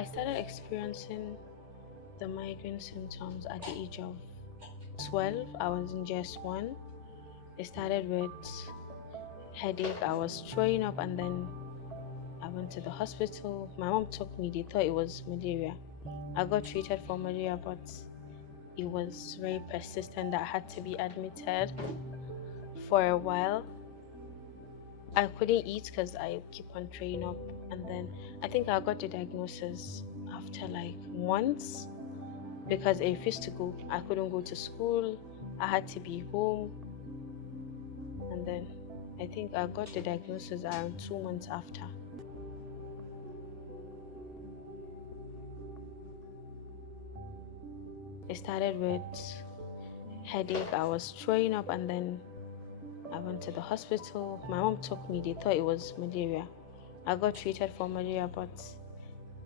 I started experiencing the migraine symptoms at the age of 12. I was in just one. It started with headache. I was throwing up, and then I went to the hospital. My mom took me, they thought it was malaria. I got treated for malaria, but it was very persistent that I had to be admitted for a while. I couldn't eat because I keep on throwing up, and then I think I got the diagnosis after like months because I refused to go. I couldn't go to school. I had to be home, and then I think I got the diagnosis around 2 months after. It started with headache. I was throwing up, and then I went to the hospital. My mom took me, they thought it was malaria. I got treated for malaria, but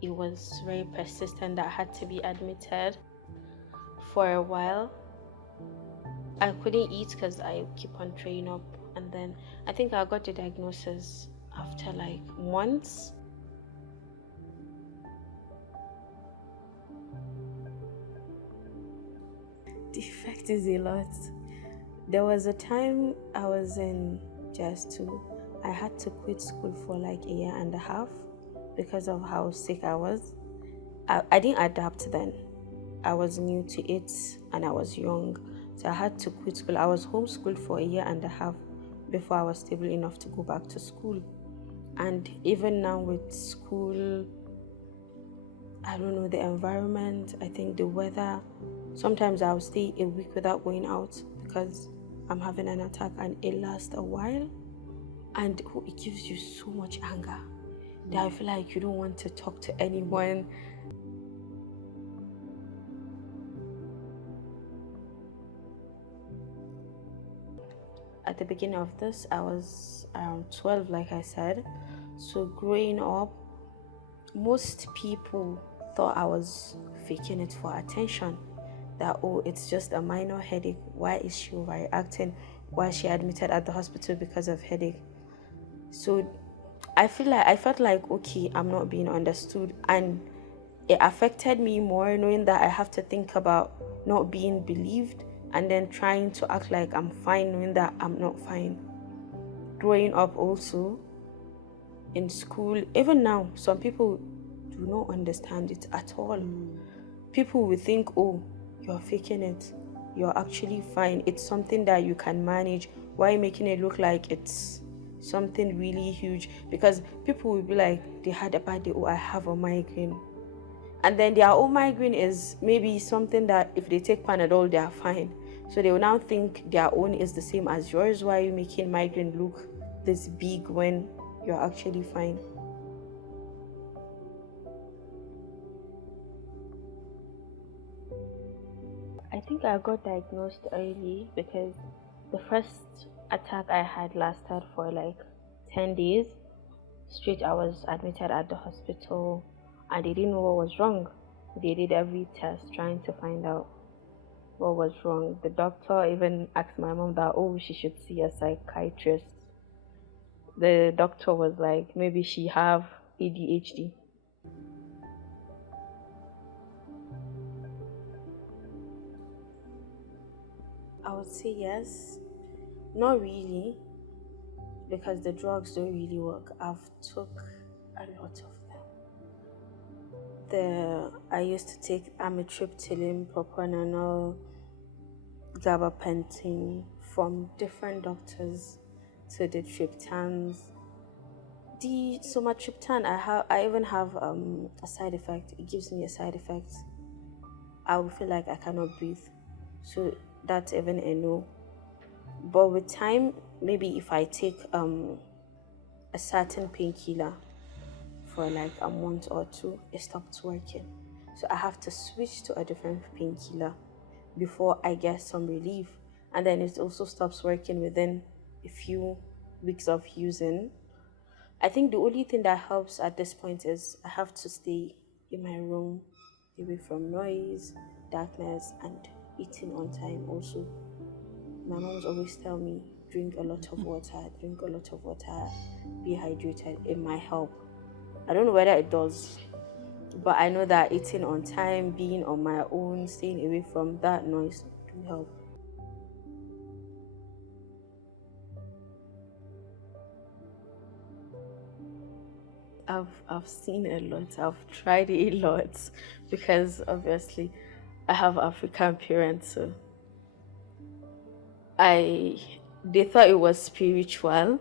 it was very persistent that I had to be admitted for a while. I couldn't eat because I keep on throwing up, and then I think I got the diagnosis after like months. The effect is a lot. There was a time I was in just two. I had to quit school for like a year and a half because of how sick I was. I didn't adapt then. I was new to it and I was young. So I had to quit school. I was homeschooled for a year and a half before I was stable enough to go back to school. And even now with school, I don't know, the environment, I think the weather. Sometimes I'll stay a week without going out because I'm having an attack and it lasts a while. And it gives you so much anger that I feel like you don't want to talk to anyone. At the beginning of this, I was around 12, like I said. So growing up, most people thought I was faking it for attention. That, oh, it's just a minor headache. Why is she overreacting? Why is she admitted at the hospital because of headache? So I felt like, okay, I'm not being understood, and it affected me more knowing that I have to think about not being believed and then trying to act like I'm fine knowing that I'm not fine. Growing up also in school, even now, some people do not understand it at all. People will think, oh, you're faking it, you're actually fine, it's something that you can manage. Why are you making it look like it's something really huge? Because people will be like, they had a bad day, oh, I have a migraine, and then their own migraine is maybe something that if they take Panadol they are fine. So they will now think their own is the same as yours. Why are you making migraine look this big when you're actually fine? I think I got diagnosed early because the first attack I had lasted for like 10 days straight. I was admitted at the hospital and they didn't know what was wrong. They did every test trying to find out what was wrong. The doctor even asked my mom that, oh, she should see a psychiatrist. The doctor was like, maybe she have ADHD. I would say yes. Not really, because the drugs don't really work. I've took a lot of them. I used to take amitriptyline, propranolol, gabapentin from different doctors, to the triptans. The somatriptan, I even have a side effect. It gives me a side effect. I will feel like I cannot breathe. So that's even a no. But with time, maybe if I take a certain painkiller for like a month or two, it stops working. So I have to switch to a different painkiller before I get some relief. And then it also stops working within a few weeks of using. I think the only thing that helps at this point is I have to stay in my room, away from noise, darkness, and eating on time also. My mom's always tell me, drink a lot of water, be hydrated. It might help. I don't know whether it does. But I know that eating on time, being on my own, staying away from that noise do help. I've seen a lot. I've tried a lot because obviously I have African parents, so I they thought it was spiritual.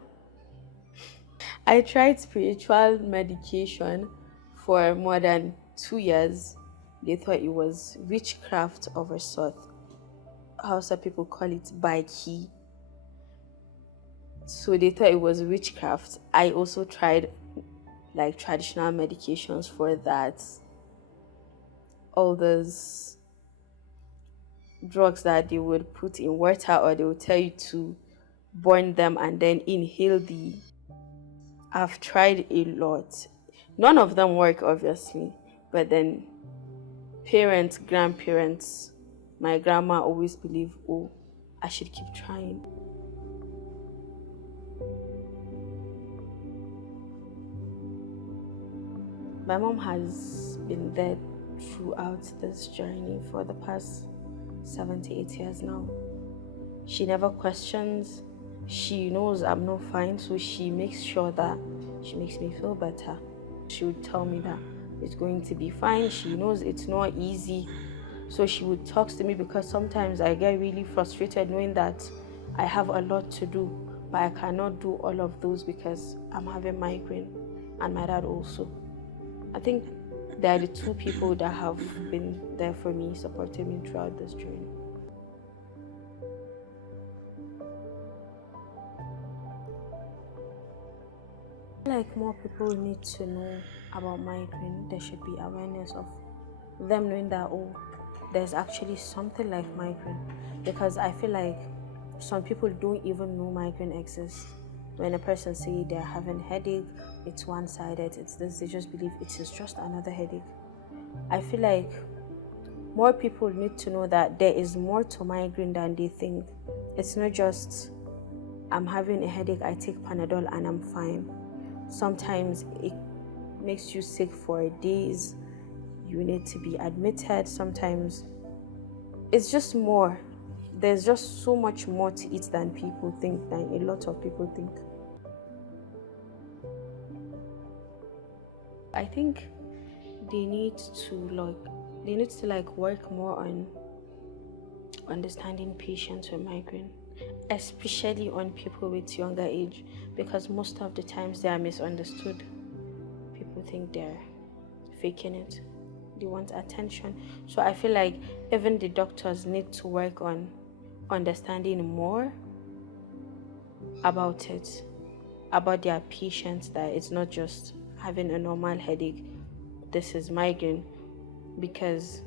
I tried spiritual medication for more than 2 years. They thought it was witchcraft of a sort. Hausa people call it baiki. So they thought it was witchcraft. I also tried like traditional medications for that. All those drugs that they would put in water or they would tell you to burn them and then inhale the. I've tried a lot. None of them work obviously, but then parents, grandparents, my grandma always believe, oh, I should keep trying. My mom has been there throughout this journey for the past 7 to 8 years now. She never questions. She knows I'm not fine, so she makes sure that she makes me feel better. She would tell me that it's going to be fine. She knows it's not easy. So she would talk to me because sometimes I get really frustrated knowing that I have a lot to do, but I cannot do all of those because I'm having migraine and my dad also. I think they are the two people that have been there for me, supporting me throughout this journey. Like more people need to know about migraine. There should be awareness of them knowing that, oh, there's actually something like migraine, because I feel like some people don't even know migraine exists. When a person say they're having headache, it's one-sided, it's this, they just believe it is just another headache. I feel like more people need to know that there is more to migraine than they think. It's not just I'm having a headache, I take Panadol and I'm fine. Sometimes it makes you sick for days. You need to be admitted. Sometimes it's just more. There's just so much more to it than people think, than a lot of people think. I think they need to work more on understanding patients with migraine, especially on people with younger age, because most of the times they are misunderstood. People think they're faking it, they want attention. So I feel like even the doctors need to work on understanding more about it, about their patients, that it's not just having a normal headache, this is migraine. Because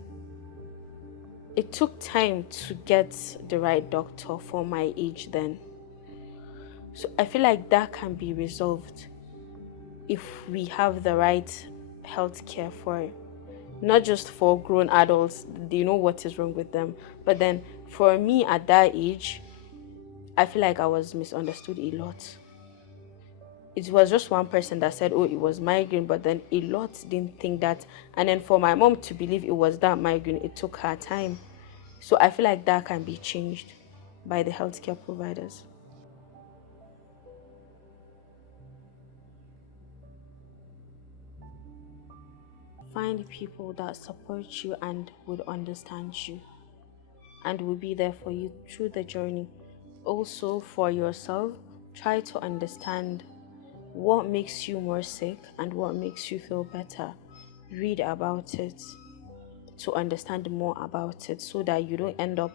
it took time to get the right doctor for my age then. So I feel like that can be resolved if we have the right health care for it. Not just for grown adults, they know what is wrong with them. But then for me at that age, I feel like I was misunderstood a lot. It was just one person that said, oh, it was migraine, but then a lot didn't think that. And then for my mom to believe it was that migraine, it took her time. So I feel like that can be changed by the healthcare providers. Find people that support you and would understand you and will be there for you through the journey. Also, for yourself, try to understand what makes you more sick and what makes you feel better. Read about it to understand more about it so that you don't end up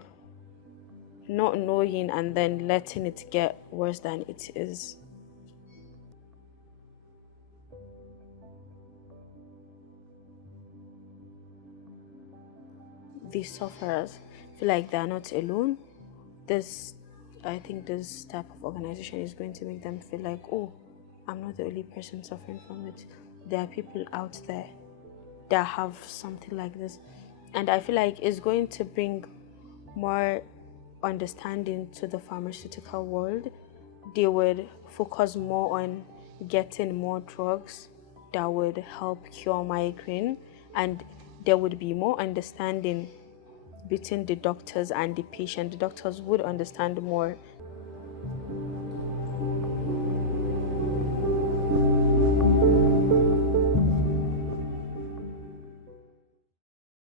not knowing and then letting it get worse than it is. These sufferers feel like they are not alone. This, I think, this type of organization is going to make them feel like, oh, I'm not the only person suffering from it. There are people out there that have something like this, and I feel like it's going to bring more understanding to the pharmaceutical world. They would focus more on getting more drugs that would help cure migraine and there would be more understanding between the doctors and the patient. The doctors would understand more